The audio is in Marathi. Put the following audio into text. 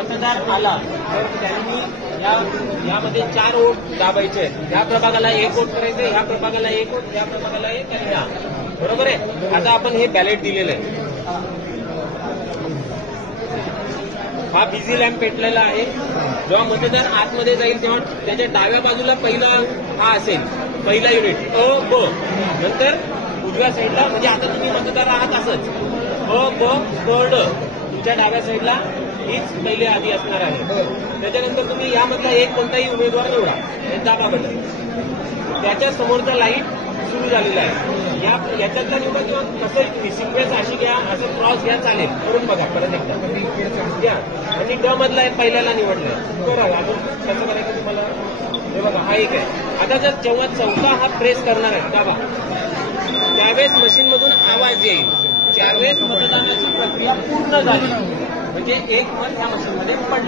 मतदार आला तर त्यांनी यामध्ये 4 वोट दाबायचे आहेत. ह्या प्रभागाला 1 वोट करायचं, ह्या प्रभागाला 1 वोट, ह्या प्रभागाला 1 आणि ह्या. बरोबर आहे. आता आपण हे बॅलेट दिलेलं आहे. हा बिझी लॅम्प पेटलेला आहे. जेव्हा मतदार आतमध्ये जाईल तेव्हा त्याच्या डाव्या बाजूला पहिला हा असेल, पहिला युनिट अ ब. नंतर उजव्या साईडला, म्हणजे आता तुम्ही मतदार आहात असंच अ ब क ड, तुमच्या डाव्या साईडला हीच पहिले आधी असणार आहे. त्याच्यानंतर तुम्ही यामधला एक कोणताही उमेदवार निवडा, दाबा बटन. त्याच्या समोरचा लाईट सुरू झालेला आहे. याच्यातला निवडा किंवा कसं तुम्ही सिक्वेन्स अशी घ्या, असं क्रॉस घ्या, चालेल. करून बघा परत एकदा घ्या. आणि ड मधला पहिल्याला निवडलाय करा. अजून कसं करायचं तुम्हाला हे बघा. हा एक आहे. आता जर जेव्हा चौथा हा प्रेस करणार आहे दाबा, त्यावेळेस मशीनमधून आवाज येईल. ज्यावेळेस मतदानाची प्रक्रिया पूर्ण झाली म्हणजे एक मत ह्या मशीनमध्ये पडलं.